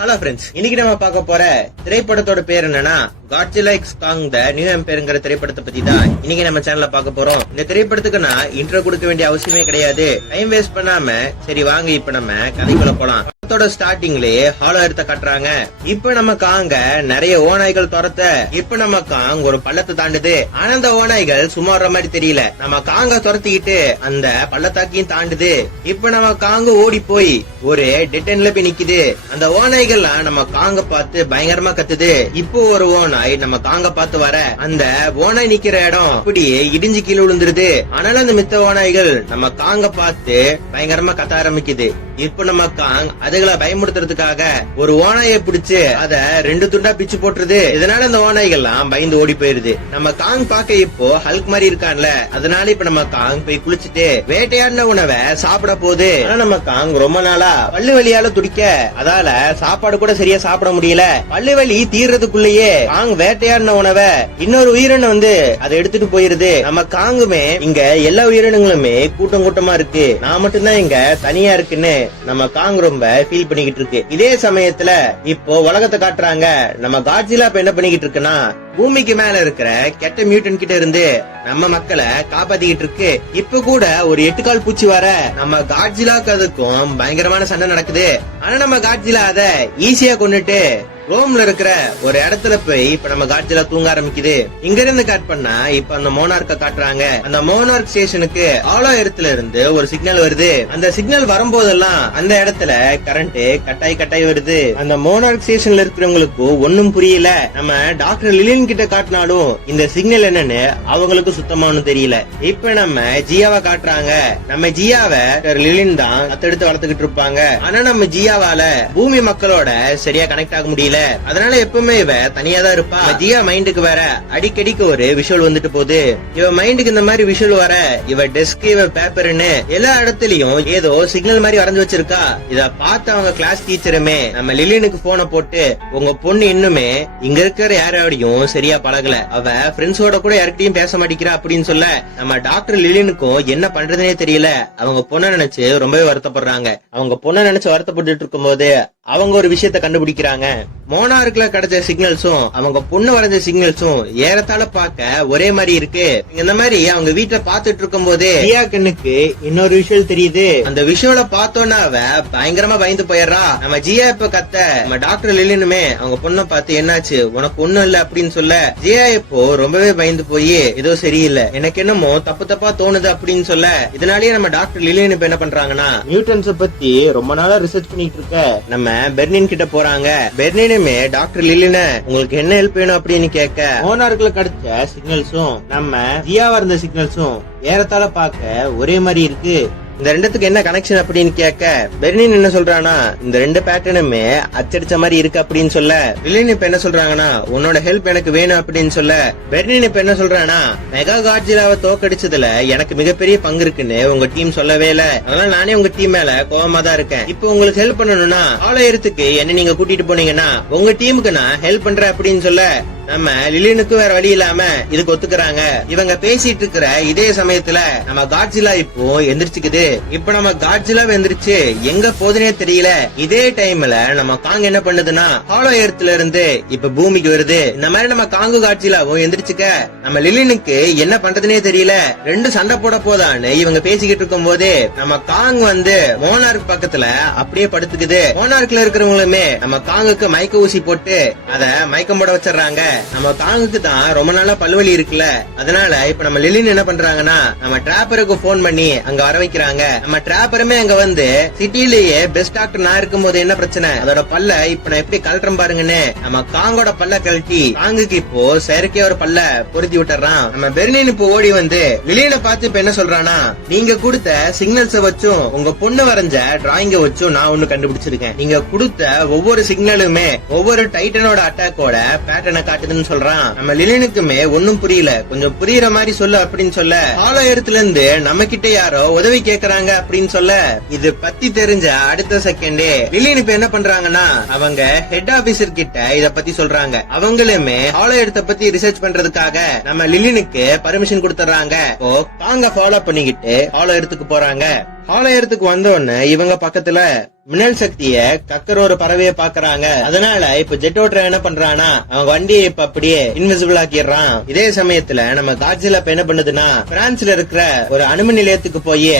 Hello friends, இன்னைக்கு நம்ம பார்க்க போற திரைப்படத்தோட பேர் என்னன்னா Godzilla x Kong the new எம்பையர்ங்கிற திரைப்படத்தை பத்தி தான் இன்னைக்கு நம்ம சேனல்ல பார்க்க போறோம். இந்த திரைப்படத்துக்கு நான் இன்ட்ரோ கொடுக்க வேண்டிய அவசியமே கிடையாது. டைம் வேஸ்ட் பண்ணாம சரி வாங்க இப்ப நம்ம கதைக்குள்ள போலாம். படத்தோட ஸ்டார்டிங்லயே ஹாலோ எர்த்த காட்டுறாங்க. இப்ப நம்ம காங்க நிறைய ஓநாய்கள் துரத்த இப்ப நம்ம காங் ஒரு பள்ளத்தை தாண்டுது. ஆனா அந்த ஓநாய்கள் சும்மா வர மாதிரி தெரியல. நம்ம காங்க துரத்திக்கிட்டு அந்த பள்ளத்தாக்கையும் தாண்டுது. இப்ப நம்ம காங்க ஓடி போய் ஒரு டெட் எண்ட்ல போய் நிக்குது. அந்த ஓநாய்கள்லாம் நம்ம காங்க பார்த்து பயங்கரமா கத்துது. இப்போ ஒரு ஓநாய் நம்ம காங்க பார்த்து வர அந்த ஓநாய் நிக்கிற இடம் அப்படியே இடிஞ்சு கீழே விழுந்துருது. ஆனாலும் அந்த மித்த ஓநாய்கள் நம்ம காங்க பார்த்து பயங்கரமா கத்த ஆரம்பிக்குது. இப்ப நம்ம காங் அதுகளை பயமுறுத்துறதுக்காக ஒரு ஓநாயை பிடிச்சு அத 2 துண்டா பிச்சு போட்டுருது. இதனால அந்த ஓநாய்கள்லாம் பயந்து ஓடி போயிருது. நம்ம காங் பாக்க இப்போ ஹல்க் மாதிரி இருக்கான்ல, அதனால இப்ப நம்ம காங் போய் குளிச்சுட்டு வேட்டையாடின உணவை சாப்பிட போகுது. ஆனா நம்ம காங் ரொம்ப நாளா பல்லு வலியால துடிக்க அதால சாப்பாடு கூட சரியா சாப்பிட முடியல. பல்லு வலி தீர்றதுக்குள்ளேயே காங் வேட்டையாடின உணவை இன்னொரு உயிரினம் வந்து அதை எடுத்துட்டு போயிருது. நம்ம காங்குமே இங்க எல்லா உயிரினங்களுமே கூட்டம் கூட்டமா இருக்கு, நான் மட்டும்தான் இங்க தனியா இருக்குன்னு நம்ம காங் ரொம்ப ஃபீல் பண்ணிக்கிட்டு இருக்கு. இதே சமயத்துல இப்போ உலகத்தை காட்டுறாங்க. நம்ம காட்ஜிலா இப்ப என்ன பண்ணிக்கிட்டு இருக்குன்னா பூமிக்கு மேல இருக்கிற கெட்ட மியூட்டன் கிட்ட இருந்து நம்ம மக்களை காப்பாத்திக்கிட்டு இருக்கு. இப்ப கூட ஒரு 8 கால் பூச்சி வர நம்ம காட்ஜிலாக்கு அதுக்கும் பயங்கரமான சண்டை நடக்குது. ஆனா நம்ம காட்ஜிலா அத ஈஸியா கொண்டுட்டு ரோம்ல இருக்கிற ஒரு இடத்துல போய் இப்ப நம்ம காட்ஜிலா தூங்க ஆரம்பிக்குது. இங்க இருந்து கட் பண்ணா இப்ப அந்த மோனார்க்க காட்டுறாங்க. அந்த மோனார்க் ஸ்டேஷனுக்கு ஆலோ இடத்துல இருந்து ஒரு சிக்னல் வருது. அந்த சிக்னல் வரும்போதெல்லாம் அந்த இடத்துல கரண்ட் கட்டாய் வருது. அந்த மோனார்க் ஸ்டேஷன்ல இருக்கிறவங்களுக்கு ஒன்னும் புரியல. நம்ம டாக்டர் லிலின் கிட்ட காட்டினாலும் இந்த சிக்னல் என்னன்னு அவங்களுக்கு சுத்தமா ஒண்ணும் தெரியல. இப்ப நம்ம ஜியாவை காட்டுறாங்க. நம்ம ஜியாவை லிலின் தான் தத்தெடுத்து வளர்த்துக்கிட்டு இருப்பாங்க. ஆனா நம்ம ஜியாவால பூமி மக்களோட சரியா கனெக்ட் ஆக முடியல. அதனால எப்பவுமே இவ தனியா தான் இருப்பா. ஜியா மைண்டுக்கு வேற அடிக்கடிக்கு ஒரு விஷுவல் வந்துட்டு போகுது. இவ மைண்டுக்கு இந்த மாதிரி விஷுவல் வர இவ டெஸ்க் இவ பேப்பர்னு எல்லா இடத்துலயும் ஏதோ சிக்னல் மாதிரி வரைஞ்சு வச்சிருக்கா. இத பார்த்து அவங்க கிளாஸ் டீச்சருமே நம்ம லிலினுக்கு போனை போட்டு உங்க பொண்ணு இன்னுமே இங்க இருக்கிற யாரோடையும் சரியா பழகல, அவ ஃப்ரெண்ட்ஸோட கூட யார்கிட்டயும் பேச மாட்டேங்கிறா அப்படின்னு சொல்ல நம்ம டாக்டர் லிலினுக்கும் என்ன பண்றதுனே தெரியல. அவங்க பொண்ணை நினைச்சு ரொம்பவே வருத்தப்படுறாங்க. அவங்க பொண்ணை நினைச்சு வருத்தப்பட்டு இருக்கும் போது அவங்க ஒரு விஷயத்த கண்டுபிடிக்கிறாங்க. மோனார்க்ல கிடைச்ச சிக்னல்ஸும் அவங்க பொண்ணு வரைஞ்ச சிக்னல்ஸும் ஏறத்தாழ பார்க்க ஒரே மாதிரி இருக்கு. இந்த மாதிரி அவங்க வீட்டுல பாத்துட்டு இருக்கும் போதே ஜியா கண்ணுக்கு இன்னொரு விஷயம் தெரியுது. அந்த விஷுவல பார்த்தோன்னா அவ பயங்கரமா பயந்து போயிடுறா. நம்ம ஜியா இப்ப கத்த நம்ம டாக்டர் லிலினுமே அவங்க பொண்ணை பார்த்து என்னாச்சு உனக்கு ஒண்ணும் இல்ல அப்படின்னு சொல்ல ஜியா இப்போ ரொம்பவே பயந்து போய் ஏதோ சரியில்லை, எனக்கு என்னமோ தப்பா தோணுது அப்படின்னு சொல்ல இதனாலேயே நம்ம டாக்டர் லிலின் இப்ப என்ன பண்றாங்கன்னா நியூட்டன்ஸ் பத்தி ரொம்ப நாளா ரிசர்ச் பண்ணிட்டு இருக்க நம்ம பெர்னின் கிட்ட போறாங்க. பெர்னினுமே டாக்டர் லிலின உங்களுக்கு என்ன ஹெல்ப் வேணும் அப்படின்னு கேட்க மோனார்க்ல கிடைச்ச சிக்னல்ஸும் நம்ம ஜியாவா இருந்த சிக்னல்ஸும் ஏறத்தாழ பார்க்க ஒரே மாதிரி இருக்கு. இந்த ரெண்டுத்துக்கு என்ன கனெக்ஷன் அப்படின்னு கேட்க பெர்னின் என்ன சொல்றானா இந்த 2 பேட்டர்னுமே அச்சடிச்ச மாதிரி இருக்கு அப்படின்னு சொல்ல லிலின் இப்ப என்ன சொல்றாங்கன்னா உன்னோட ஹெல்ப் எனக்கு வேணும் அப்படின்னு சொல்ல பெர்னின் இப்ப என்ன சொல்றானா மெகா காட்ஜிலாவை தோக்கடிச்சதுல எனக்கு மிகப்பெரிய பங்கு இருக்குன்னு உங்க டீம் சொல்லவே இல்ல, அதனால நானே உங்க டீம் மேல கோவமா தான் இருக்கேன். இப்போ உங்களுக்கு ஹெல்ப் பண்ணணும்னா ஆலயத்துக்கு என்ன நீங்க கூட்டிட்டு போனீங்கன்னா உங்க டீமுக்கு நான் ஹெல்ப் பண்றேன் அப்படின்னு சொல்ல நம்ம லிலினுக்கு வேற வழி இல்லாம இதுக்கு ஒத்துக்கிறாங்க. இவங்க பேசிட்டு இருக்கிற இதே சமயத்துல நம்ம காட்ஜிலா இப்போ எந்திரிச்சுக்குது. இப்ப நம்ம காட்ஜிலா எந்திரிச்சு எங்க போதுனே தெரியல. இதே டைம்ல நம்ம காங் என்ன பண்ணுதுன்னா ஹாலோ எர்த்ல இருந்து இப்ப பூமிக்கு வருது. இந்த மாதிரி நம்ம காங்கு காட்ஜிலாவும் எந்திரிச்சுக்க நம்ம லிலினுக்கு என்ன பண்றதுனே தெரியல. 2 சண்டை போட போதான்னு இவங்க பேசிக்கிட்டு இருக்கும் போது நம்ம காங் வந்து மோனார்க் பக்கத்துல அப்படியே படுத்துக்குது. மோனார்க்ல இருக்கிறவங்களுமே நம்ம காங்குக்கு மயக்க ஊசி போட்டு அத மயக்கம் போட வச்சிடறாங்க. நம்ம காங்குக்கு தான் ரொம்ப நாளா பல்வலி இருக்குல்ல, அதனால இப்ப நம்ம லிலின் என்ன பண்றாங்கன்னா நம்ம டிராப்பருக்கு போன் பண்ணி அங்க வர வைக்கிறாங்க. நம்ம டிராப்பருமே அங்க வந்து சிட்டிலேயே பெஸ்ட் டாக்டர் நான் இருக்கும் போது என்ன பிரச்சனை அதோட பல்ல இப்ப நான் எப்படி கழட்டுறேன் பாருங்கன்னு நம்ம காங்கோட பல்ல கழட்டி காங்குக்கு இப்போ செயற்கை ஒரு பல்ல பொருத்தி விட்டுறான். நம்ம பெர்னின் இப்போ ஓடி வந்து லிலினை பார்த்து இப்ப என்ன சொல்றானா நீங்க கொடுத்த சிக்னல்ஸ வச்சும் உங்க பொண்ணு வரைஞ்ச டிராயிங்க வச்சும் நான் ஒண்ணு கண்டுபிடிச்சிருக்கேன். நீங்க கொடுத்த ஒவ்வொரு சிக்னலுமே ஒவ்வொரு டைட்டனோட அட்டாக்கோட பேட்டர்னை காட்டுதுன்னு சொல்றான். நம்ம லிலினுக்குமே ஒன்னும் புரியல, கொஞ்சம் புரியுற மாதிரி சொல்லு அப்படின்னு சொல்ல ஆலோ இடத்துல இருந்து நம்ம கிட்ட யாரோ உதவி கேக்குறாங்க அப்படின்னு சொல்ல இது பத்தி தெரிஞ்ச அடுத்த செகண்டே லிலின் இப்ப என்ன பண்றாங்கன்னா அவங்க ஹெட் ஆபீசர் கிட்ட இத பத்தி சொல்றாங்க. அவங்களுமே ஆலோ இடத்தை பத்தி ரிசர்ச் பண்றதுக்காக நம்ம லிலினுக்கு பர்மிஷன் கொடுத்துறாங்க. காங்க ஃபாலோ பண்ணிக்கிட்டு ஆலோ இடத்துக்கு போறாங்க. ஆலயத்துக்கு வந்த உடனே இவங்க பக்கத்துல மின்னல் சக்திய கக்கர் ஒரு பறவைய பாக்குறாங்க. அதனால இப்ப ஜெட் ஓட்டர் என்ன பண்றானா அவன் வண்டியை இப்ப அப்படியே இன்விசிபிள் ஆக்கிடுறான். இதே சமயத்துல நம்ம காட்சியில இப்ப என்ன பண்ணுதுன்னா பிரான்ஸ்ல இருக்கிற ஒரு அணுமின் நிலையத்துக்கு போய்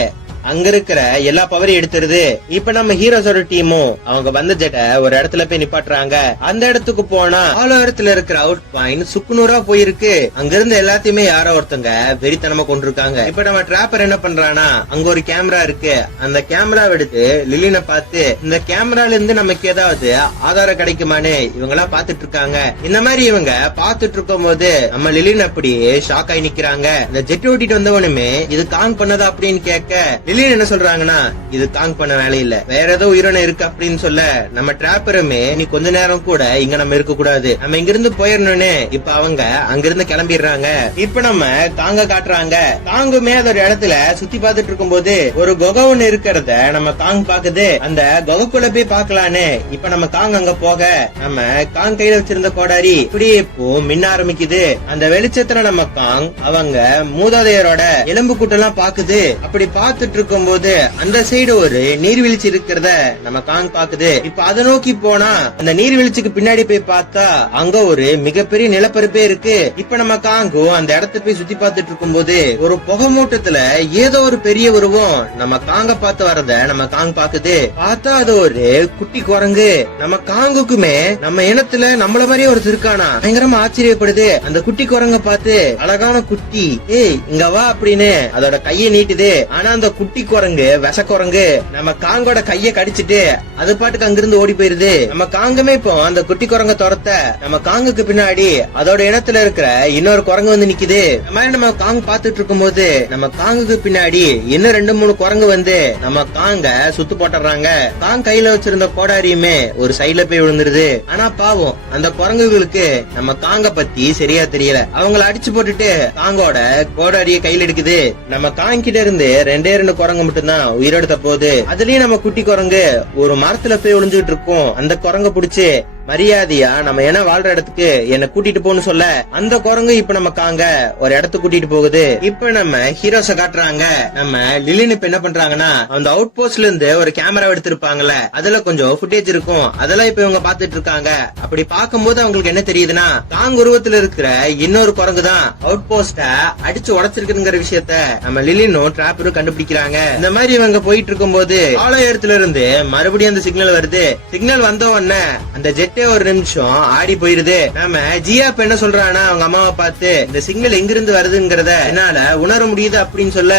அங்க இருக்கிற எல்லா பவரையும் எடுத்துருது. இப்ப நம்ம ஹீரோஸோட டீமும் அவங்க வந்த ஜெட்ட ஒரு இடத்துல போய் நிப்பாட்டுறாங்க. அந்த இடத்துக்கு போனா ஆலோரத்துல இருக்கிற அவுட் பாயிண்ட் சுக்குநூறா போயிருக்கு. அங்க இருந்து எல்லாத்தையுமே யாரோ ஒருத்தங்க வெறித்தனமா கொண்டிருக்காங்க. இப்ப நம்ம டிராப்பர் என்ன பண்றானா அங்க ஒரு கேமரா இருக்கு. அந்த கேமரா எடுத்து லிலினை பார்த்து இந்த கேமரால இருந்து நமக்கு ஏதாவது ஆதாரம் கிடைக்குமான்னு இவங்க எல்லாம் பாத்துட்டு இருக்காங்க. இந்த மாதிரி இவங்க பாத்துட்டு இருக்கும் போது நம்ம லிலின் அப்படியே ஷாக் ஆகி நிக்கிறாங்க. இந்த ஜெட் ஓட்டிட்டு வந்தவனுமே இது காங் பண்ணதா அப்படின்னு கேட்க லிலின் என்ன சொல்றாங்கன்னா இது காங் பண்ண வேலை இல்ல, வேற ஏதோ உயிரினம் இருக்கு அப்படின்னு சொல்ல நம்ம டிராப்பருமே நீ கொஞ்ச நேரம் கூட இங்க நம்ம இருக்க கூடாது, நம்ம இங்க இருந்து போயிடணும்னு இப்ப அவங்க அங்கிருந்து கிளம்பிடுறாங்க. இப்ப நம்ம காங்க காட்டுறாங்க. காங்குமே அதோட இடத்துல சுத்தி பார்த்துட்டு இருக்கும் போது ஒரு குகை ஒண்ணு இருக்கிறத நம்ம காங் பாக்குது. அந்த குகைக்குள்ள போய் பாக்கலான்னு இப்ப நம்ம காங் அங்க போக நம்ம காங் கையில வச்சிருந்த கோடாரி இப்படியே இப்போ மின்ன ஆரம்பிக்குது. அந்த வெளிச்சத்துல நம்ம காங் அவங்க மூதாதையரோட எலும்பு கூட்டெல்லாம் பாக்குது. அப்படி பாத்துட்டு இருக்கும் போது அந்த சைடு ஒரு நீர்வீழ்ச்சி இருக்கிறத நம்ம காங் பாக்குது. இப்ப அதை நோக்கி போனா அந்த நீர்வீழ்ச்சிக்கு பின்னாடி போய் பார்த்தா அங்க ஒரு மிகப்பெரிய நிலப்பரப்பே இருக்கு. இப்ப நம்ம காங்கும் அந்த இடத்த போய் சுத்தி பார்த்துட்டு இருக்கும் போது ஒரு புகை மூட்டத்துல ஏதோ ஒரு பெரிய உருவம் நம்ம காங்க பார்த்து வரத நம்ம காங் பாக்குது. பார்த்தா அது ஒரு குட்டி குரங்கு. நம்ம காங்குக்குமே நம்ம இனத்துல நம்மள மாதிரியே ஒரு இருக்கானா பயங்கரமா ஆச்சரியப்படுது. அந்த குட்டி குரங்க பார்த்து அழகான குட்டி ஏய் இங்க வா அப்படின்னு அதோட கையை நீட்டுது. ஆனா அந்த குட்டி குரங்கு விஷ குரங்கு நம்ம காங்கோட கைய கடிச்சிட்டு அது பாட்டுக்கு அங்கிருந்து ஓடி போயிருது. நம்ம காங்குமே இப்போ அந்த குட்டி குரங்க துரத்த நம்ம காங்குக்கு பின்னாடி அதோட இனத்துல இருக்கிற இன்னொரு குரங்கு வந்து நிக்குது. இந்த மாதிரி நம்ம காங் பாத்துட்டு இருக்கும் போது நம்ம காங்குக்கு பின்னாடி இன்னும் 2-3 குரங்கு வந்து நம்ம காங்க சுத்து போட்டுறாங்க. காங் கையில வச்சிருந்த கோடாரியுமே ஒரு சைட்ல போய் விழுந்துருது. ஆனா பாவம் அந்த குரங்குகளுக்கு நம்ம காங்க பத்தி சரியா தெரியல. அவங்கள அடிச்சு போட்டுட்டு காங்கோட கோடாரிய கையில எடுக்குது. நம்ம காங் கிட்ட இருந்து 2 குரங்கு மட்டும்தான் உயிரோட தப்போது. அதுலயும் நம்ம குட்டி குரங்கு ஒரு மரத்துல போய் ஒளிஞ்சுட்டு இருக்கும். அந்த குரங்க புடிச்சு மரியாதையா நம்ம என்ன வாழ்ற இடத்துக்கு என்ன கூட்டிட்டு போன்னு சொல்ல அந்த குரங்கு இப்ப நம்ம காங்க ஒரு இடத்துக்கு கூட்டிட்டு போகுது. இப்ப நம்ம ஹீரோஸ காட்டுறாங்க. நம்ம லிலின் இப்ப என்ன பண்றாங்கன்னா அந்த அவுட் போஸ்ட்ல இருந்து ஒரு கேமரா எடுத்திருப்பாங்கல்ல அதுல கொஞ்சம் ஃபுட்டேஜ் இருக்கும். அதெல்லாம் இப்ப இவங்க பாத்துட்டு இருக்காங்க. அப்படி பாக்கும்போது அவங்களுக்கு என்ன தெரியுதுன்னா காங் உருவத்துல இருக்கிற இன்னொரு குரங்கு தான் அவுட் போஸ்ட அடிச்சு உடைச்சிருக்குங்கிற விஷயத்த நம்ம லிலினும் டிராப்பரும் கண்டுபிடிக்கிறாங்க. இந்த மாதிரி இவங்க போயிட்டு இருக்கும் போது ஆலயத்துல இருந்து மறுபடியும் அந்த சிக்னல் வருது. சிக்னல் வந்த உடனே அந்த ஜெட் ஒரு நிமிஷம் ஆடி போயிருது. நாம ஜியா என்ன சொல்றானா அவங்க அம்மாவை பார்த்து இந்த சிக்னல் எங்கிருந்து வருதுங்கிறத என்னால உணர முடியுது அப்படின்னு சொல்ல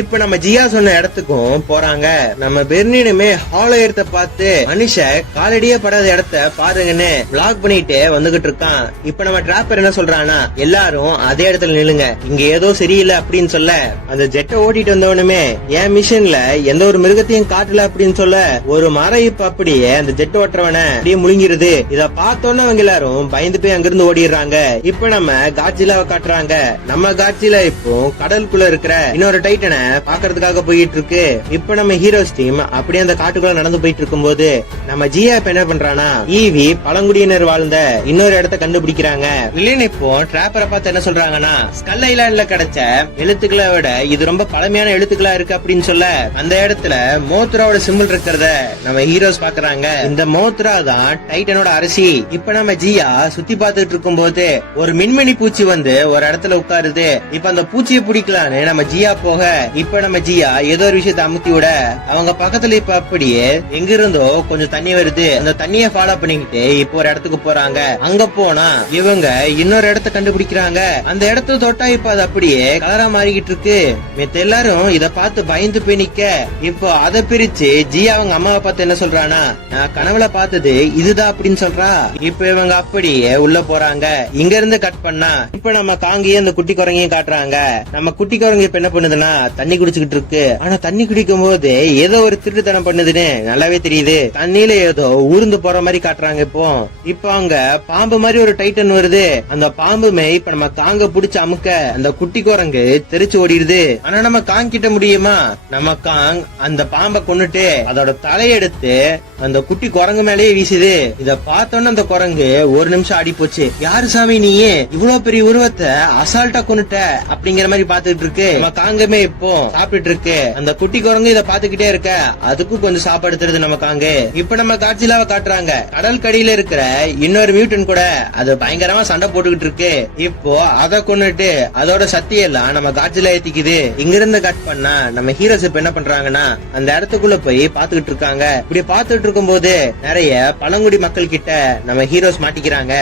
இப்ப நம்ம ஜியா சொன்ன இடத்துக்கும் போறாங்க. நம்ம பெர்னினுமே ஹாலோயத்தை பார்த்து மனுஷ காலடியே படாத இடத்த பாருங்கன்னு பிளாக் பண்ணிட்டு வந்துகிட்டு இருக்கான். இப்ப நம்ம டிராப்பர் என்ன சொல்றானா எல்லாரும் அதே இடத்துல நில்லுங்க, இங்க ஏதோ சரியில்லை அப்படின்னு சொல்ல அந்த ஜெட்டை ஓட்டிட்டு வந்தவனுமே என் மிஷன்ல எந்த ஒரு மிருகத்தையும் காட்டல அப்படின்னு சொல்ல ஒரு மரம் இப்ப அப்படியே அந்த ஜெட் ஓட்டுறவன அப்படியே முழுங்கிருது. இத பார்த்தோன்னு அவங்க எல்லாரும் பயந்து போய் அங்கிருந்து ஓடிடுறாங்க. இப்ப நம்ம காட்சிலாவை காட்டுறாங்க. நம்ம காட்சியில இப்போ கடலுக்குள்ள இருக்கிற இன்னொரு டைட்டனை பாக்குறதுக்காக போயிட்டு இருக்கு. இப்ப நம்ம ஹீரோஸ் டீம் அப்படியே அந்த காட்டுக்குள்ள நடந்து போயிட்டு இருக்கும் போது நம்ம ஜியா இப்ப என்ன பண்றானா ஈவி பழங்குடியினர் வாழ்ந்த இன்னொரு இடத்த கண்டுபிடிக்கிறாங்க. வில்லியன் இப்போ டிராப்பரை பார்த்து என்ன சொல்றாங்கன்னா ஸ்கல் ஐலாண்ட்ல கிடைச்ச எழுத்துக்களை விட இது ரொம்ப பழமையான எழுத்துக்களா இருக்கு அப்படின்னு சொல்ல அந்த இடத்துல மோத்ராவோட சிம்பிள் இருக்கிறத நம்ம ஹீரோஸ் பாக்குறாங்க. இந்த மோத்ரா தான் டைட்டனோட அரசி. இப்ப நம்ம ஜியா சுத்தி பார்த்துட்டு இருக்கும் போது ஒரு மின்மினி பூச்சி வந்து ஒரு இடத்துல உட்காருது. இப்ப அந்த பூச்சியை பிடிக்கலான்னு நம்ம ஜியா போக இப்ப நம்ம ஜியா ஏதோ ஒரு விஷயத்தை அமுத்தி விட அவங்க பக்கத்துல இப்ப அப்படியே எங்க இருந்தோ கொஞ்சம் தண்ணி வருது. அந்த தண்ணிய ஃபாலோ பண்ணிக்கிட்டு இப்ப ஒரு இடத்துக்கு போறாங்க. அங்க போனா இவங்க இன்னொரு இடத்த கண்டுபிடிக்கிறாங்க. அந்த இடத்த தொட்டா இப்ப அது அப்படியே கலரா மாறிக்கிட்டு இருக்கு. மித்த எல்லாரும் இத பார்த்து பயந்து போய் நிக்க இப்போ அதை பிரிச்சு ஜியா அவங்க அம்மாவை பார்த்து என்ன சொல்றானா நான் கனவுல பார்த்தது இதுதான் அப்படின்னு சொல்றா. இப்ப இவங்க அப்படியே உள்ள போறாங்க. இங்க இருந்து கட் பண்ணா இப்ப நம்ம காங்கியே அந்த குட்டி குரங்கையும் காட்டுறாங்க. நம்ம குட்டி குரங்கு இப்ப என்ன பண்ணுதுன்னா தண்ணி குடிச்சுக்கிட்டு இருக்கு. ஆனா தண்ணி குடிக்கும் போது ஏதோ ஒரு திருட்டுத்தனம் பண்ணுதுன்னு நல்லாவே தெரியுது. தண்ணியில ஏதோ ஊர்ந்து போற மாதிரி காட்டுறாங்க. இப்ப அங்க பாம்பு மாதிரி ஒரு டைட்டன் வருது. அந்த பாம்புமே இப்ப நம்ம காங்க புடிச்சு அமுக்க அந்த குட்டி குரங்கு தெரிச்சு ஓடிடுது. ஆனா நம்ம காங் கிட்ட முடியுமா? நம்ம காங் அந்த பாம்பை கொன்னுட்டு அதோட தலையெடுத்து அந்த குட்டி குரங்கு மேலேயே வீசுது. இத பார்த்தோன்னு அந்த குரங்கு ஒரு நிமிஷம் ஆடி போச்சு. யாரு சாமி நீ இவ்வளவு பெரிய உருவத்தை அசால்ட்டா கொண்டுட்ட அப்படிங்கிற மாதிரி பாத்துட்டு இருக்கு. நம்ம காங்கமே இப்போ சாப்பிட்டு இருக்கு. அந்த குட்டி குரங்கு இதை பாத்துக்கிட்டே இருக்க அதுக்கும் கொஞ்சம் சாப்பாடு தருது நம்ம காங்கு. இப்ப நம்ம காட்சிலாவை காட்டுறாங்க. கடல் கடியில இருக்கிற இன்னொரு மியூட்டன் கூட அது பயங்கரமா சண்டை போட்டுக்கிட்டு இருக்கு. இப்போ அதை கொண்டுட்டு அதோட சக்தி எல்லாம் நம்ம காட்சில ஏத்திக்குது. இங்க இருந்து கட் பண்ணா நம்ம ஹீரோஸ் இப்ப என்ன பண்றாங்கன்னா அந்த இடத்துக்குள்ள போய் பாத்துக்கிட்டு இருக்காங்க. இப்படி பாத்துட்டு இருக்கும் போது நிறைய பழங்குடி மக்கள் கிட்ட நம்ம ஹீரோஸ் மாட்டிக்கிறாங்க.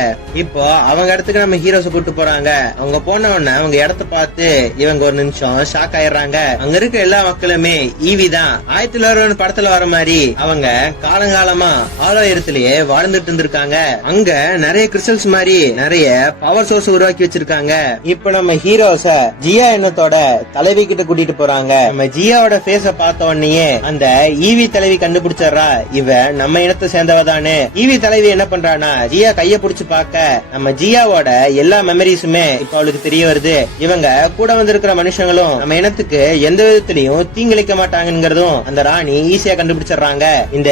இப்போ அவங்க இடத்துக்கு நம்ம ஹீரோஸ் கூட்டு போறாங்க. அவங்க போன உடனே அவங்க இடத்த பார்த்து இவங்க ஒரு நிமிஷம் ஷாக் ஆயிடுறாங்க. அங்க இருக்க எல்லா மக்களுமே ஈவி தான். 1911 படத்துல வர மாதிரி அவங்க காலங்காலமா ஆலோயத்திலேயே வாழ்ந்துட்டு இருந்திருக்காங்க. அங்க நிறைய கிறிஸ்டல்ஸ் மாதிரி நிறைய பவர் சோர்ஸ் உருவாக்கி வச்சிருக்காங்க. இப்ப நம்ம ஹீரோஸ ஜியா எண்ணத்தோட தலைவி கிட்ட கூட்டிட்டு போறாங்க. நம்ம ஜியாவோட பேஸ பார்த்த உடனே அந்த ஈவி தலைவி கண்டுபிடிச்சா இவ நம்ம இனத்தை சேர்ந்தவதானு. ஈவி தலைவி என்ன பண்றானா ஜியா கைய புடிச்சு பார்க்க நம்ம ஜியாவோட எல்லா மெமரிஸுமே இப்ப அவளுக்கு தெரிய வருது. இவங்க கூட வந்திருக்கிற மனுஷங்களும் நம்ம இனத்துக்கு எந்த விதத்திலையும் தீங்கிழைக்க மாட்டாங்கிறதும் அந்த ராணி ஈஸியா கண்டுபிடிச்சிடுறாங்க. இந்த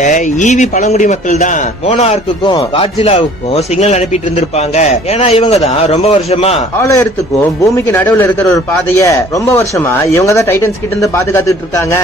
ஈவி பழங்குடி மக்கள் தான் மோனோஆர்க்குக்கும் காட்ஜிலாவுக்கும் சிக்னல் அனுப்பிட்டு இருந்திருப்பாங்க. ஏன்னா இவங்க தான் ரொம்ப வருஷமா ஆலோயத்துக்கும் பூமிக்கு நடுவுல இருக்கிற ஒரு பாதைய ரொம்ப வருஷமா இவங்க தான் டைட்டன்ஸ் கிட்ட இருந்து பாதுகாத்துட்டு இருக்காங்க.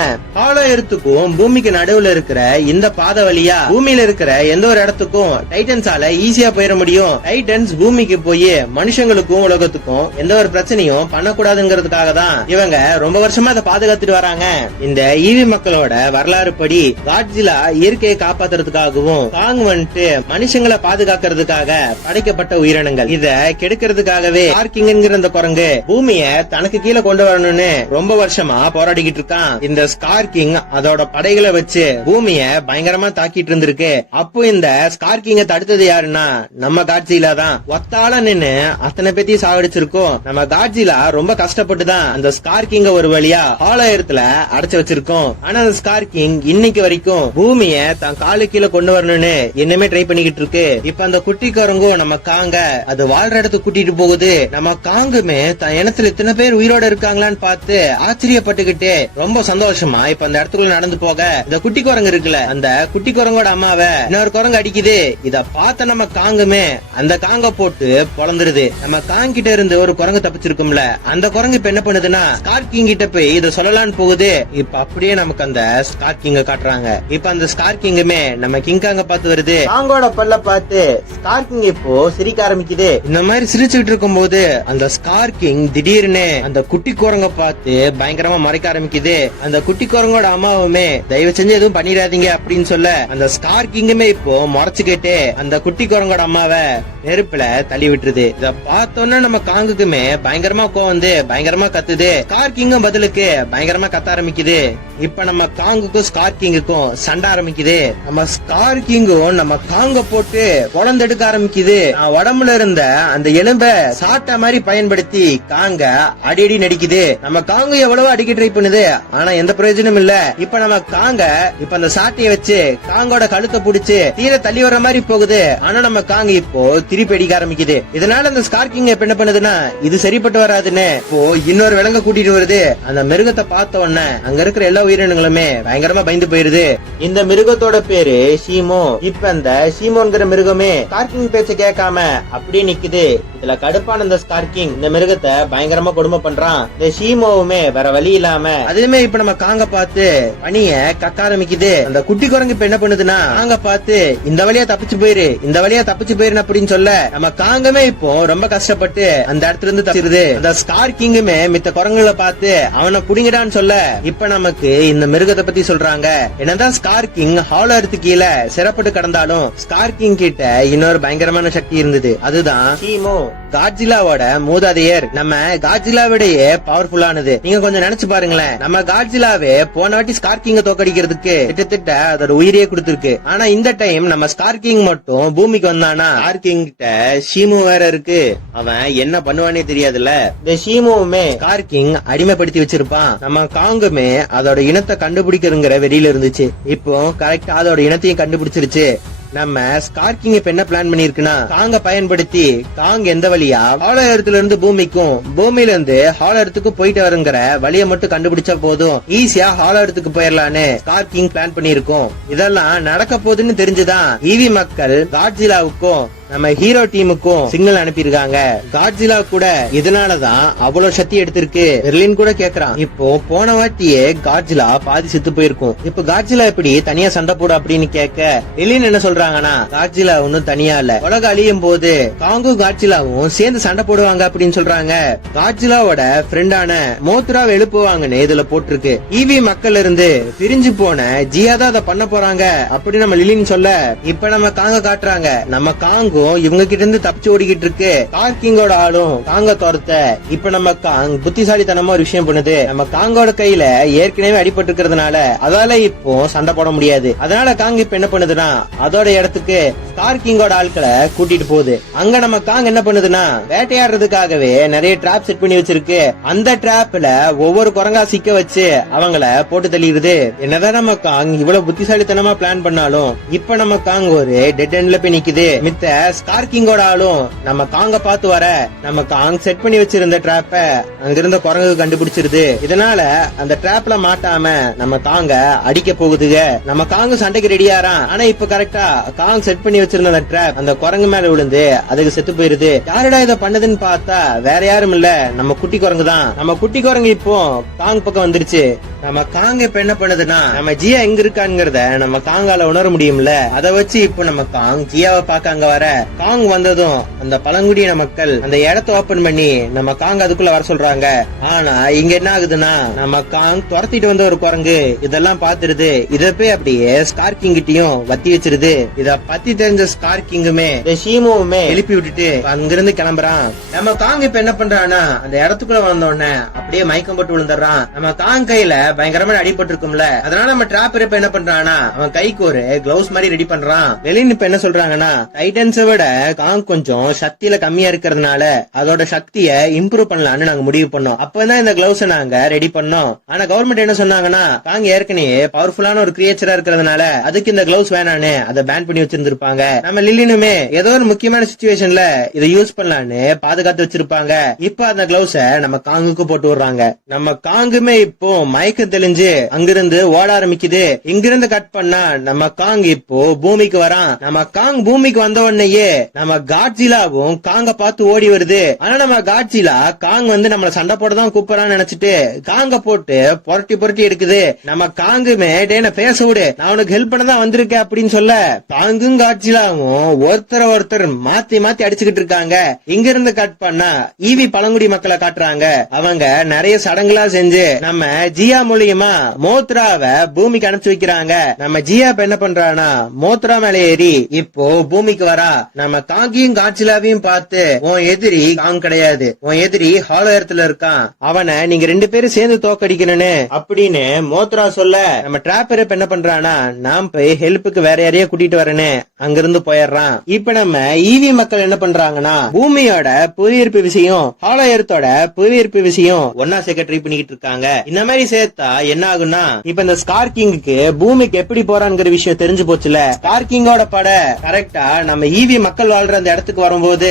ஆலோயத்துக்கும் பூமிக்கு நடுவுல இருக்கிற இந்த பாதை வழியா பூமியில இருக்கிற எந்த ஒரு இடத்துக்கும் டைட்டன்ஸால ஈஸியா போயிட முடியும். டைட்டன்ஸ் பூமிக்கு போய் மனுஷங்களுக்கும் உலகத்துக்கும் எந்த ஒரு பிரச்சனையும் பண்ணக்கூடாதுங்கிறதுக்காக தான் இவங்க ரொம்ப வருஷமா அதை பாதுகாத்துட்டு வராங்க. இந்த ஈவி மக்களோட வரலாறு படி காட்ஜிலா இயற்கையை காப்பாத்துறதுக்காகவும் காங் வந்துட்டு மனுஷங்களை பாதுகாக்கிறதுக்காக படைக்கப்பட்ட உயிரினங்கள். இத கெடுக்கிறதுக்காகவே ஸ்கார்கிங்கிற அந்த குரங்கு பூமிய தனக்கு கீழே கொண்டு வரணும்னு ரொம்ப வருஷமா போராடிக்கிட்டு இருக்கான். இந்த ஸ்கார்கிங் அதோட படைகளை வச்சு பூமிய பயங்கரமா தாக்கிட்டு இருந்திருக்கு. அப்போ இந்த ஸ்கார்கிங்க தடுத்தது யாருன்னா நம்ம காட்ஜிலா தான். ஒத்தால நின்னு அத்தனை பேத்தையும் சாவடிச்சிருக்கோம். நம்ம காட்ஜிலா ரொம்ப கஷ்டப்பட்டு தான் அந்த ஸ்கார்கிங்க ஒரு வழியா ஆலோயத்துல அடைச்சு வச்சிருக்கோம். ஆனா அந்த ஸ்கார்கிங் இன்னைக்கு வரைக்கும் பூமிய தான் காலு கீழே கொண்டு வரணும்னு இன்னுமே ட்ரை பண்ணிக்கிட்டு இருக்கு. இப்ப அந்த குட்டி குரங்கும் நம்ம காங்க அது வாழ்ற இடத்துக்கு கூட்டிட்டு போகுது. நம்ம காங்குமே தன் இனத்துல இத்தனை பேர் உயிரோட இருக்காங்களான்னு பார்த்து ஆச்சரியப்பட்டுக்கிட்டு ரொம்ப சந்தோஷமா இப்ப அந்த இடத்துக்குள்ள நடந்து போக இந்த குட்டி குரங்கு இருக்குல்ல அந்த குட்டி குரங்கோட அம்மாவை இன்னொரு குரங்கு அடிக்குது. இத பார்த்த நம்ம காங்குமே அந்த காங்க போட்டு பொழந்துருது. நம்ம காங்கிட்ட இருந்து ஒரு குரங்கு தப்பிச்சிருக்கும்ல அந்த குரங்கு இப்ப என்ன பண்ணுதுன்னா ஸ்கார்கிங் கிட்ட போய் இத சொல்லலான்னு போகுது. இப்ப அப்படியே நமக்கு அந்த ஸ்கார்கிங்க காட்டுறாங்க. இப்ப அந்த ஸ்கார்கிங்குமே நம்ம கிங்காங்க பார்த்து வருது. காங்கோட பல்ல பார்த்து ஸ்கார்கிங் இப்போ சிரிக்க ஆரம்பிக்குது. இந்த மாதிரி சிரிச்சுட்டு இருக்கும் போது அந்த ஸ்கார்கிங் திடீர்னு அந்த குட்டி குரங்க பார்த்து பயங்கரமா மறைக்க ஆரம்பிக்குது. அந்த குட்டி குரங்கோட அம்மாவுமே தயவு செஞ்சு எதுவும் பண்ணிடாதீங்க அப்படின்னு சொல்ல அந்த ஸ்கார்கிங்குமே இப்போ முறைச்சுக்கிட்டு அந்த குட்டி குரங்கோட அம்மாவை நெருப்புல தள்ளி விட்டுருது. இத பார்த்தோன்னா நம்ம காங்குக்குமே பயங்கரமா கோவம் வந்து பயங்கரமா கத்துது. ஸ்கார்கிங்கும் பதிலுக்கு பயங்கரமா கத்த ஆரம்பிக்குது. இப்ப நம்ம காங்குக்கும் ஸ்கார்கிங்குக்கும் சண்டை ஆரம்பிக்குது. நம்ம ஸ்கார்கிங்கும் நம்ம காங்க போட்டு குழந்தெடுக்க ஆரம்பிக்குது. உடம்புல இருந்த அந்த எலும்ப சாட்ட மாதிரி பயன்படுத்தி காங்க அடி நடிக்குது. நம்ம காங்கு எவ்வளவு அடிக்க ட்ரை பண்ணுது ஆனா எந்த பிரயோஜனம் இல்ல. இப்ப நம்ம காங்க இப்ப அந்த சாட்டையை வச்சு காங்கோட கழுத்தை புடிச்சு தீர தள்ளி வர மாதிரி போகுது. ஆனா நம்ம காங்க இப்போ திருப்பி அடிக்க ஆரம்பிக்குது. இதனால அந்த ஸ்கார்கிங் இப்ப என்ன பண்ணுதுன்னா இது சரிப்பட்டு வராதுன்னு இப்போ இன்னொரு விலங்க கூட்டிட்டு வருது. அந்த மிருகத்தை பார்த்த உடனே அங்க இருக்கிற எல்லா உயிரினங்களுமே பயங்கரமா பயந்து போயிருது. இந்த மிருகத்தோட பேரு ஷீமோ. இப்ப அந்த ஷீமோங்கிற மிருகமே ஸ்கார்கிங் பேச்ச கேட்காம அப்படியே நிக்குது. இதுல கடுப்பான இந்த ஸ்கார்கிங் இந்த மிருகத்தை பயங்கரமா கொடுமை பண்றான். இந்த ஷீமோவுமே வேற வழி இல்லாம அதுமே இப்ப நம்ம காங்க பார்த்து பனிய கக்க ஆரம்பிக்குது. அந்த குட்டி குரங்கு இப்ப என்ன பண்ணுதுன்னா காங்க பார்த்து இந்த வழியா தப்பிச்சு போயிரு இந்த வழியா தப்பிச்சு போயிரு அப்படின்னு சொல்ல நம்ம காங்கமே இப்போ ரொம்ப கஷ்டப்பட்டு அந்த இடத்துல இருந்து தப்பிச்சிருது. அந்த ஸ்கார்கிங்குமே மித்த குரங்குகளை பார்த்து அவனை புடிங்கடான்னு சொல்ல இப்ப நமக்கு இந்த மிருகத்தை பத்தி சொல்றாங்க. என்னதான் ஸ்கார்கிங் ஹாலோ எர்த் கீழே சிறப்பட்டு கடந்தாலும் ஸ்கார்கிங் கிட்ட இன்னொரு பயங்கரமான சக்தி இருந்தது. அதுதான் ஷீமோ. காட்ஜிலாவோட மூதாதையர் நம்ம காட்ஜிலாவிடையே பவர்ஃபுல்லானது. நீங்க கொஞ்சம் நினைச்சு பாருங்களேன். நம்ம காட்ஜிலாவே போன வாட்டி ஸ்கார்கிங்க தோக்கடிக்கிறதுக்கு கிட்டத்தட்ட அதோட உயிரியே கொடுத்திருக்கு. ஆனா இந்த டைம் நம்ம ஸ்கார்கிங் மட்டும் பூமிக்கு வந்தானா ஸ்கார்கிங் கிட்ட ஷீமு வேற இருக்கு. அவன் என்ன பண்ணுவானே தெரியாதுல்ல. இந்த ஷீமுவுமே ஸ்கார்கிங் அடிமைப்படுத்தி வச்சிருப்பான். நம்ம காங்குமே அதோட இனத்தை கண்டுபிடிக்கிறங்கிற வெறியில இருந்துச்சு. இப்போ கரெக்டா அதோட இனத்தையும் கண்டுபிடிச்சிருச்சு. நம்ம ஸ்கார் கிங் இப்ப என்ன பிளான் பண்ணிருக்குன்னா காங்க பயன்படுத்தி காங் எந்த வழியா ஹாலோ எர்த்ல இருந்து பூமிக்கும் பூமியில இருந்து ஹாலோ எர்த்துக்கும் போயிட்டு வருங்கிற வழியை மட்டும் கண்டுபிடிச்சா போதும் ஈஸியா ஹாலோ எர்த்துக்கு போயிடலான்னு ஸ்கார் கிங் பிளான் பண்ணிருக்கோம். இதெல்லாம் நடக்க போகுதுன்னு தெரிஞ்சுதான் ஈவி மக்கள் காட்ஜிலாவுக்கும் நம்ம ஹீரோ டீமுக்கும் சிக்னல் அனுப்பியிருக்காங்க. காட்ஜிலா கூட இதனாலதான் அவ்வளவு சக்தி எடுத்திருக்கு. பெர்லின் கூட கேக்குறான், இப்போ போன வாட்டியே காட்ஜிலா பாதி செத்து போயிருக்கும், இப்ப காட்ஜிலா எப்படி தனியா சண்டை போட அப்படின்னு கேட்க பெர்லின் என்ன சொல்றாங்கன்னா காட்ஜிலா ஒன்னும் தனியா இல்ல, உலக அழியும் போது காங்கும் காட்ஜிலாவும் சேர்ந்து சண்டை போடுவாங்க அப்படின்னு சொல்றாங்க. காட்ஜிலாவோட ஃப்ரெண்டான மோத்ராவை எழுப்புவாங்கன்னு இதுல போட்டிருக்கு. ஈவி மக்கள் இருந்து பிரிஞ்சு போன ஜியா தான் அதை பண்ண போறாங்க அப்படி நம்ம லிலின் சொல்ல இப்ப நம்ம காங்க காட்டுறாங்க. நம்ம காங்கும் இவங்க கிட்ட இருந்து தப்பிச்சு ஓடிக்கிட்டு இருக்கு. ஸ்கார் கிங்கோட ஆளும் காங்க துரத்த இப்ப நம்ம காங் புத்திசாலித்தனமா ஒரு விஷயம் பண்ணுது. நம்ம காங்கோட கையில ஏற்கனவே அடிபட்டு இருக்கிறதுனால அதால இப்போ சண்டை போட முடியாது. அதனால காங் இப்ப என்ன பண்ணுதுன்னா அதோட இடத்துக்கு ஸ்கார் கிங்கோட ஆட்களை கூட்டிட்டு போகுது. அங்க நம்ம காங் என்ன பண்ணுதுன்னா வேட்டையாடுறதுக்காகவே நிறைய டிராப் செட் பண்ணி வச்சிருக்கு. அந்த டிராப்ல ஒவ்வொரு குரங்கா சிக்க வச்சு அவங்கள போட்டு தள்ளிடுது. என்னதான் நம்ம காங் இவ்வளவு புத்திசாலித்தனமா பிளான் பண்ணாலும் இப்ப நம்ம காங் ஒரு டெட் எண்ட்ல போய் நிக்குது. மித்த ஸ்கார் கிங்கோட ஆளும் நம்ம காங்க பாத்து வர நம்ம காங் செட் பண்ணி வச்சிருந்த டிராப்ப அங்கிருந்த குரங்கு கண்டுபிடிச்சிருது. இதனால அந்த டிராப்ல மாட்டாம நம்ம காங்க அடிக்க போகுதுங்க. நம்ம காங்க சண்டைக்கு ரெடியாரான். ஆனா இப்ப கரெக்டா காங் செட் பண்ணி வச்சிருந்த அந்த டிராப் அந்த குரங்கு மேல விழுந்து அதுக்கு செத்து போயிருது. யாருடா இதை பண்ணதுன்னு பார்த்தா வேற யாரும் இல்ல, நம்ம குட்டி குரங்கு தான். நம்ம குட்டி குரங்கு இப்போ காங் பக்கம் வந்துருச்சு. நம்ம காங் இப்ப என்ன பண்ணுதுன்னா நம்ம ஜியா எங்க இருக்காங்கிறத நம்ம காங்கால உணர முடியும்ல, அதை வச்சு இப்போ நம்ம காங் ஜியாவை பாக்க அங்க வர காங் வந்ததும் அந்த பழங்குடியின மக்கள் அந்த இடத்தை ஓபன் பண்ணி நம்ம காங் அதுக்குள்ள வர சொல்றாங்க. ஆனா இங்க என்ன ஆகுதுன்னா நம்ம காங் துரத்திட்டு வந்த ஒரு குரங்கு இதெல்லாம் பாத்துருது. இத போய் அப்படியே ஸ்கார் கிங் கிட்டயும் வத்தி வச்சிருது. இத பத்தி தெரிஞ்ச ஸ்கார் கிங்குமே ஷீமோவுமே எழுப்பி விட்டுட்டு அங்கிருந்து கிளம்புறான். நம்ம காங் இப்ப என்ன பண்றான்னா அந்த இடத்துக்குள்ள வந்த உடனே அப்படியே மயக்கம் போட்டு விழுந்துடுறான். நம்ம காங் கையில பயங்கரமா அடிபட்டு இருக்கும்ல, அதனால நம்ம டிராப்பர் இப்ப என்ன பண்றான்னா அவன் கைக்கு ஒரு கிளவுஸ் மாதிரி ரெடி பண்றான். லெலின் இப்ப என்ன சொல்றாங்கன்னா டைட்டன்ஸை விட காங் கொஞ்சம் சக்தியில கம்மியா இருக்கிறதுனால அதோட சக்தியை இம்ப்ரூவ் பண்ணலாம்னு நாங்க முடிவு பண்ணோம். அப்பதான் இந்த கிளவுஸ் நாங்க ரெடி பண்ணோம். ஆனா கவர்மெண்ட் என்ன சொன்னாங்கன்னா காங் ஏற்கனவே பவர்ஃபுல்லான ஒரு கிரியேச்சரா இருக்கிறதுனால அதுக்கு இந்த கிளவுஸ் வேணான்னு அதை பேன் பண்ணி வச்சிருந்திருப்பாங்க. நம்ம லில்லினுமே ஏதோ ஒரு முக்கியமான சிச்சுவேஷன்ல இதை யூஸ் பண்ணலான்னு பாதுகாத்து வச்சிருப்பாங்க. இப்ப அந்த கிளவுஸ நம்ம காங்குக்கு போட்டு விடுறாங்க. நம்ம காங்குமே இப்போ மயக்க தெளிஞ்சு அங்கிருந்து ஓட ஆரம்பிக்குது. இங்கிருந்து கட் பண்ணா நம்ம காங் இப்போ பூமிக்கு வரான். நம்ம காங் பூமிக்கு வந்த உடனேயே நம்ம காட்ஜிலாவும் காங்க பார்த்து ஓடி வருது. ஆனா நம்ம காட்ஜிலா காங் வந்து நம்மள சண்டை போட தான் கூப்பிடறான்னு நினைச்சிட்டு காங்க போட்டு புரட்டி புரட்டி எடுக்குது. நம்ம காங்குமே டேன பேச விடு, நான் உனக்கு ஹெல்ப் பண்ண தான் வந்திருக்கேன் அப்படின்னு சொல்ல காங்கும் காட்ஜிலாவும் ஒருத்தர் மாத்தி மாத்தி அடிச்சுக்கிட்டு இருக்காங்க. இங்க இருந்து கட் பண்ணா ஈவி பழங்குடி மக்களை காட்டுறாங்க. அவங்க நிறைய சடங்குலாம் செஞ்சு நம்ம ஜியா மூலியமா மோத்ராவை பூமிக்கு அனுப்பிச்சு வைக்கிறாங்க. நம்ம ஜியா இப்ப என்ன பண்றானா மோத்ரா மேல ஏறி இப்போ பூமிக்கு வரா. நம்ம காங்கியும் காட்சிலாவையும் பார்த்து உன் எதிரி காங் கிடையாது, உன் எதிரி ஹாலோ எர்த்ல இருக்கான், அவனை நீங்க ரெண்டு பேரும் சேர்ந்து தோக்கடிக்கணும்னு அப்படின்னு மோத்ரா சொல்ல நம்ம டிராப்பர் இப்ப என்ன பண்றானா நாம் போய் ஹெல்ப்புக்கு வேற யாரையா கூட்டிட்டு வரேன்னு அங்கிருந்து போயிடுறான். இப்ப நம்ம ஈவி மக்கள் என்ன பண்றாங்கன்னா பூமியோட புவியீர்ப்பு விசையும் ஹாலோ எர்த்தோட புவியீர்ப்பு விசையும் ஒன்னா சேர்க்க ட்ரை பண்ணிக்கிட்டு இருக்காங்க. இந்த மாதிரி சேர்த்தா என்ன ஆகும்னா இப்ப இந்த ஸ்கார் கிங்குக்கு பூமிக்கு எப்படி போறான்ங்கிற விஷயம் தெரிஞ்சு போச்சுல. ஸ்கார் கிங்கோட பட கரெக்டா நம்ம ஈவி மக்கள் வாழ்ற அந்த இடத்துக்கு வரும்போது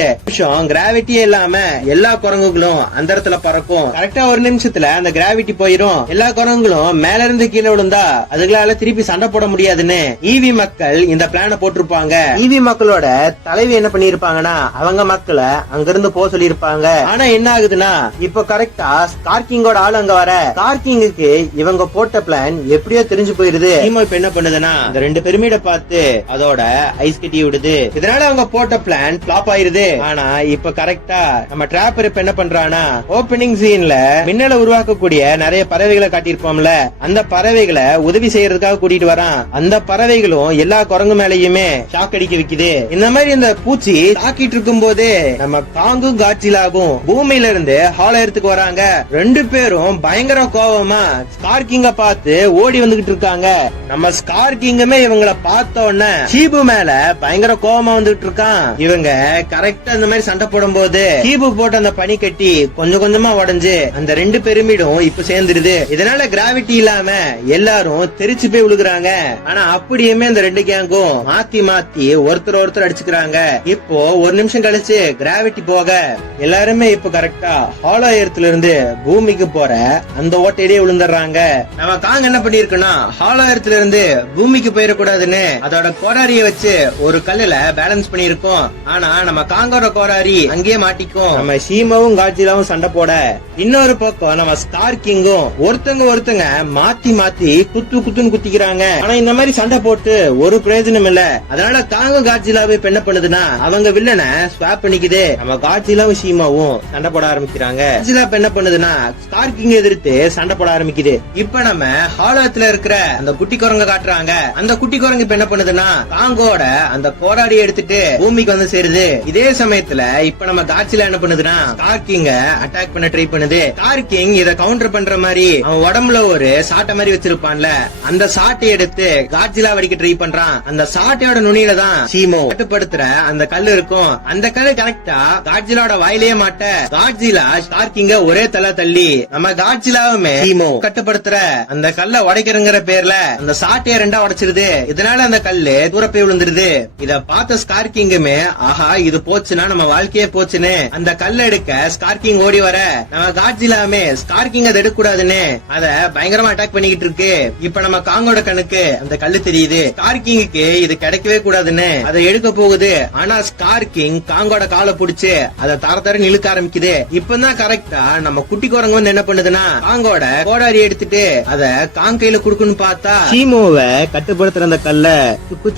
கிராவிட்டியே இல்லாம எல்லா குரங்குகளும் அந்த இடத்துல பறக்கும். கரெக்டா ஒரு நிமிஷத்துல அந்த கிராவிட்டி போயிரும். எல்லா குரங்குகளும் மேல இருந்து கீழே விழுந்தா அதுகளால திருப்பி சண்டை போட முடியாதுன்னு ஈவி மக்கள் இந்த பிளான போட்டிருப்பாங்க. ஈவி மக்களோட தலைவி என்ன பண்ணிருப்பாங்கன்னா அவங்க மக்களை அங்கிருந்து போக சொல்லிருப்பாங்க. ஆனா என்ன ஆகுதுன்னா இப்ப கரெக்டா ஸ்கார் கிங்கோட ஆள் அங்க வர ஸ்கார் கிங்குக்கு இவங்க போட்ட பிளான் எப்படியோ தெரிஞ்சு போயிருது. இப்ப என்ன பண்ணுதுன்னா இந்த ரெண்டு பிரமிட பார்த்து அதோட ஐஸ் கட்டி விடுது. இதனால அவங்க போட்ட பிளான் பிளாப் ஆயிருது. ஆனா இப்ப கரெக்டா நம்ம டிராப்பர் இப்ப என்ன பண்றானா ஓபனிங் சீன்ல மின்னல உருவாக்கக்கூடிய நிறைய பறவைகளை காட்டியிருப்போம்ல, அந்த பறவைகளை உதவி செய்யறதுக்காக கூட்டிட்டு வரான். அந்த பறவைகளும் எல்லா குரங்கு மேலயுமே ஷாக் அடிக்க வைக்குது. இந்த மாதிரி இந்த பூச்சி தாக்கிட்டு இருக்கும் போதே நம்ம காங்கும் காட்சிலாவும் பூமியில இருந்து ஹாலோ எர்த்துக்கு வராங்க. ரெண்டு பேரும் பயங்கர கோவமா ஸ்கார் கிங்க பார்த்து ஓடி வந்துகிட்டு இருக்காங்க. நம்ம ஸ்கார் கிங்குமே இவங்களை பார்த்த உடனே ஷீபு மேல பயங்கர கோவமா வந்து வந்துட்டு இருக்கான். இவங்க கரெக்டா அந்த மாதிரி சண்டை போடும் போது கீபு போட்டு அந்த பனி கட்டி கொஞ்சம் கொஞ்சமா உடைஞ்சு அந்த 2 பிரமிடும் இப்ப சேர்ந்துருது. இதனால கிராவிட்டி இல்லாம எல்லாரும் தெரிச்சு போய் விழுகுறாங்க. ஆனா அப்படியுமே அந்த 2 கேங்கும் மாத்தி மாத்தி ஒருத்தர் அடிச்சுக்கிறாங்க. இப்போ ஒரு நிமிஷம் கழிச்சு கிராவிட்டி போக எல்லாருமே இப்ப கரெக்டா ஹாலோ எர்த்ல இருந்து பூமிக்கு போற அந்த ஓட்டையிலேயே விழுந்துடுறாங்க. நம்ம காங் என்ன பண்ணிருக்குன்னா ஹாலோ எர்த்ல இருந்து பூமிக்கு போயிடக்கூடாதுன்னு அதோட கோராரிய வச்சு ஒரு கல்லுல பேலன்ஸ் பண்ணிருக்கோம். ஆனா நம்ம காங்கோட கோராரி அங்கேயே மாட்டிக்கும். நம்ம ஷீமாவும் காட்ஜிலாவும் சண்டை போட இன்னொரு பக்கம் நம்ம ஸ்கார் கிங்கும் ஒருத்தங்க மாத்தி மாத்தி குத்துன்னு குத்திக்கிறாங்க. ஆனா இந்த மாதிரி சண்டை போட்டு ஒரு பிரயோஜனம் இல்ல. அதனால காங்கும் காட்ஜிலாவும் இப்ப என்ன பண்ணுதுன்னா அவங்க வில்லனை ஸ்வாப் பண்ணிக்குது. நம்ம காட்ஜிலாவும் ஷீமாவும் சண்டை போட ஆரம்பிக்கிறாங்க. காட்ஜிலா இப்ப என்ன பண்ணுதுன்னா ஸ்கார் கிங் எதிர்த்து சண்டை போட ஆரம்பிக்குது. இப்ப நம்ம ஹாலத்துல இருக்கிற அந்த குட்டி குரங்க காட்டுறாங்க. அந்த குட்டி குரங்கு இப்ப என்ன பண்ணுதுன்னா காங்கோட அந்த கோராடி எடுத்துட்டு பூமிக்கு வந்து சேருது. இதே சமயத்துல இப்ப நம்ம காட்ஜிலா என்ன பண்ணுதுன்னா ஸ்கார் கிங்க அட்டாக் பண்ண ட்ரை பண்ணுது. ஸ்கார் கிங் இத கவுண்டர் பண்ற மாதிரி அவன் உடம்புல ஒரு சாட்டை மாதிரி வச்சிருப்பான்ல அந்த சாட்டை எடுத்து காட்ஜிலா வடிக்க ட்ரை பண்றான். அந்த சாட்டையோட நுனியில தான் ஷீமோ கட்டுப்படுத்துற அந்த கல்லு இருக்கும். அந்த கல்லு கரெக்டா காட்ஜிலாவோட வாயிலேயே மாட்ட காட்ஜிலா ஸ்கார் கிங்க ஒரே தள்ளி நம்ம காட்ஜிலாவுமே ஷீமோ கட்டுப்படுத்துற அந்த கல்ல உடைக்கிறங்கிற பேர்ல அந்த சாட்டைய 2 உடைச்சிருது. இதனால அந்த கல்லு தூர போய் விழுந்துருது. இத பார்த்த ஸ்கார் கிங்குமே ஆஹா இது போச்சுன்னா நம்ம வாழ்க்கையே போச்சுன்னு அந்த கல்ல எடுக்க ஸ்கார் கிங் ஓடி வர நம்ம காட்ஜிலாமே ஸ்கார் கிங் அதை எடுக்க கூடாதுன்னு அத பயங்கரமா அட்டாக் பண்ணிக்கிட்டு இருக்கு. இப்ப நம்ம காங்கோட கண்ணுக்கு அந்த கல்லு தெரியுது. ஸ்கார் கிங்குக்கு இது கிடைக்கவே கூடாதுன்னு அதை எடுக்க போகுது. ஆனா ஸ்கார் கிங் காங்கோட காலை புடிச்சு அதை தர இழுக்க ஆரம்பிக்குது. இப்பதான் கரெக்டா நம்ம குட்டி குரங்கு வந்து என்ன பண்ணுதுன்னா காங்கோட கோடாரி எடுத்துட்டு அத காங் கையில குடுக்குன்னு பார்த்தா ஷீமோவை கட்டுப்படுத்துற அந்த கல்ல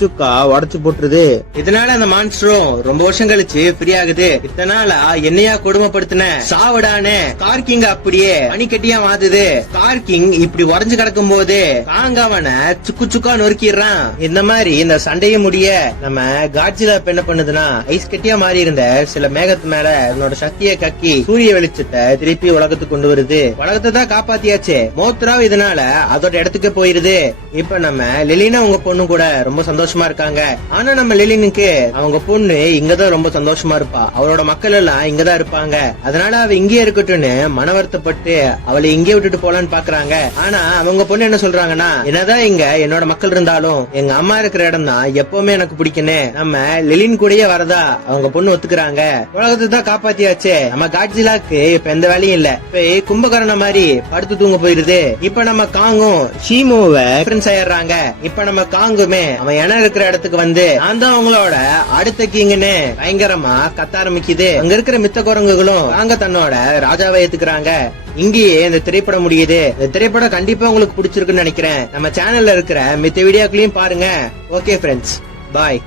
சுக்கா உடைச்சு போட்டுருது. இதனால அந்த மான்ஸ்டரும் ரொம்ப வருஷம் கழிச்சு ஃப்ரீ ஆகுது. இத்தனால என்னையா கொடுமைப்படுத்தின சாவடானே ஸ்கார் கிங் அப்படியே பனிக்கட்டியா மாத்துது. ஸ்கார் கிங் இப்படி உறைஞ்சு கிடக்கும் போது காங் அவனை சுக்கா நொறுக்கிடுறான். இந்த மாதிரி இந்த சண்டையை முடிய நம்ம காட்ஜிலா என்ன பண்ணுதுன்னா ஐஸ் கட்டியா மாறி இருந்த சில மேகத்து மேல என்னோட சக்தியை கக்கி சூரிய வெளிச்சத்தை திருப்பி உலகத்துக்கு கொண்டு வருது. உலகத்தை தான் காப்பாத்தியாச்சு. மோத்ராவ் இதனால அதோட இடத்துக்கு போயிருது. இப்ப நம்ம லெலினா அவங்க பொண்ணு கூட ரொம்ப சந்தோஷமா இருக்காங்க. ஆனா நம்ம லெலினுக்கு அவங்க பொண்ணு இங்கதான் ரொம்ப சந்தோஷமா இருப்பா. அவளோட மக்கள் எல்லாம் இங்கதான் இருப்பாங்க. அதனால அவ இங்கே இருக்கட்டும்னு மன வருத்தப்பட்டு அவளை இங்கே விட்டுட்டு போலான்னு பாக்குறாங்க. ஆனா அவங்க பொண்ணு என்ன சொல்றாங்கன்னா என்னதான் இங்க என்னோட மக்கள் இருந்தாலும் எங்க அம்மா இருக்கிற இடம் தான் எப்பவுமே எனக்கு பிடிக்குன்னு நம்ம லெலின் கூடயே வரதா அவங்க பொண்ணு ஒத்துக்குறாங்க. உலகத்தை தான் காப்பாத்தியாச்சு. நம்ம காட்ஜிலாக்கு இப்ப எந்த வேலையும் இல்ல. இப்ப கும்பகரண மாதிரி படுத்து தூங்க போயிருது. இப்ப நம்ம காங்கும் ஷீமோவை ஃப்ரெண்ட்ஸ் ஆயிடுறாங்க. இப்ப நம்ம காங்குமே அவன் இடம் இருக்கிற இடத்துக்கு வந்து நான் தான் அவங்களோட அடுத்த கிங்னு பயங்கரமா கத்த ஆரம்பிக்குது. அங்க இருக்கிற மித்த குரங்குகளும் காங்க தன்னோட ராஜாவை ஏத்துக்கிறாங்க. இங்கேயே இந்த திரைப்படம் முடியுது. இந்த திரைப்படம் கண்டிப்பா உங்களுக்கு பிடிச்சிருக்குன்னு நினைக்கிறேன். நம்ம சேனல்ல இருக்கிற மித்த வீடியோக்களையும் பாருங்க. ஓகே ஃப்ரெண்ட்ஸ், பாய்.